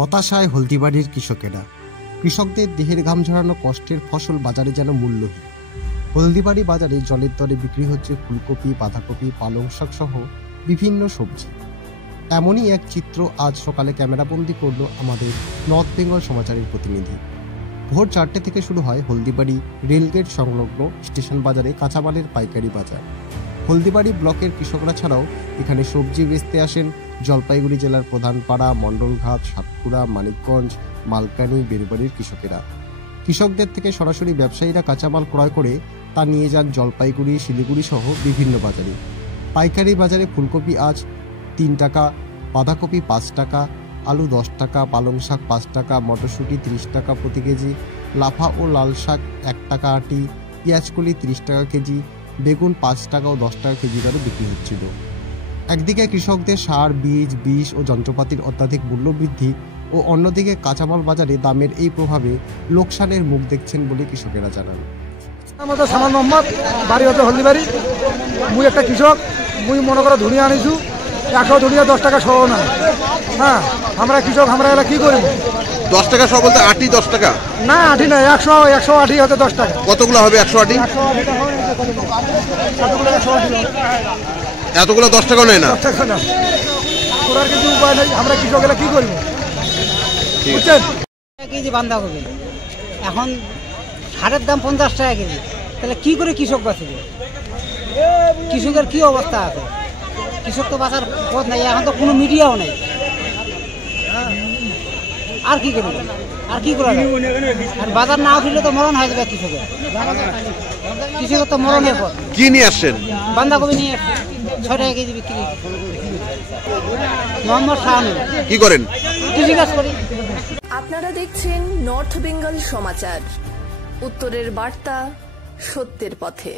হতাশায় হলদিবাড়ির কৃষকেরা। কৃষকদের দেহের ঘাম ঝরানো কষ্টের ফসল বাজারে যেন মূল্যহীন। হলদিবাড়ি বাজারে জলের দরে বিক্রি হচ্ছে ফুলকপি, বাঁধাকপি, পালং শাক সহ বিভিন্ন সবজি। এমনই এক চিত্র আজ সকালে ক্যামেরাবন্দি করল আমাদের নর্থ বেঙ্গল সমাচারের প্রতিনিধি। ভোর 4টে থেকে শুরু হয় হলদিবাড়ি রেলগেট সংলগ্ন স্টেশন বাজারে কাঁচামালের পাইকারি বাজার। হলদিবাড়ি ব্লকের কৃষকরা ছাড়াও এখানে সবজি বেচতে আসেন জলপাইগুড়ি জেলার প্রধান পাড়া, মণ্ডলঘাট, সাতপুরা, মানিকগঞ্জ, মালকানি, বেরবাড়ির কৃষকেরা। কৃষকদের থেকে সরাসরি ব্যবসায়ীরা কাঁচামাল ক্রয় করে তা নিয়ে যান জলপাইগুড়ি, শিলিগুড়ি সহ বিভিন্ন বাজারে। পাইকারি বাজারে ফুলকপি আজ 3 টাকা, বাঁধাকপি 5 টাকা, আলু 10 টাকা, পালং শাক 5 টাকা, মটরশুঁটি 30 টাকা প্রতি কেজি, লাফা ও লাল শাক 1 টাকা আটি, পেঁয়াজকলি 30 টাকা কেজি, বেগুন 5 টাকা ও 10 টাকা কেজি দরে বিক্রি হচ্ছিল। একদিকে কৃষকদের সার, বীজ, বিষ ও যন্ত্রপাতির অত্যাধিক মূল্যবৃদ্ধি ও অন্যদিকে কাঁচামাল বাজারে দামের এই প্রভাবে লোকসানের মুখ দেখছেন বলে কৃষকেরা জানান। আমাদের সামান মোহাম্মদ, বাড়ি হচ্ছে হলদিবাড়ি। মুই একটা কৃষক, মুই মনে করো ধনিয়া আনিছু, 100 ধনিয়া 10 টাকা সহ না। হ্যাঁ, আমরা কৃষক, আমরা এলা কি করি? 10 টাকা সহ বলতে আটি 10 টাকা? না, আটি নাই, 100 আটি হচ্ছে 10 টাকা। কতগুলো হবে 100 আটি? এতগুলো 10 টাকা নেয় না? করার কিছু উপায় নেই, আমরা কৃষক এলা কি করবো? বুঝছেন? কেজি বাঁধাকপি এখন সারের দাম 50 টাকা কেজি, তাহলে কি করে কৃষক বাঁচবে? কৃষকের কি অবস্থা আছে? কৃষক তো বাঁচার পথ নাই, এখন তো কোনো মিডিয়াও নেই। আর কি করবে? আর কি করা যাবে? আর বাজার না উঠলে তো মরণ হয়ে যাবে কৃষকের। কৃষকের তো মরণের পথ। কি নিয়ে আসছেন? বাঁধাকপি নিয়ে 6 টাকা কেজি বিক্রি। মোহাম্মদ শাহানুর। কি করেন? কৃষিকাজ করি। আপনারা দেখছেন নর্থ বেঙ্গল সমাচার, উত্তরের বার্তা, সত্যের পথে।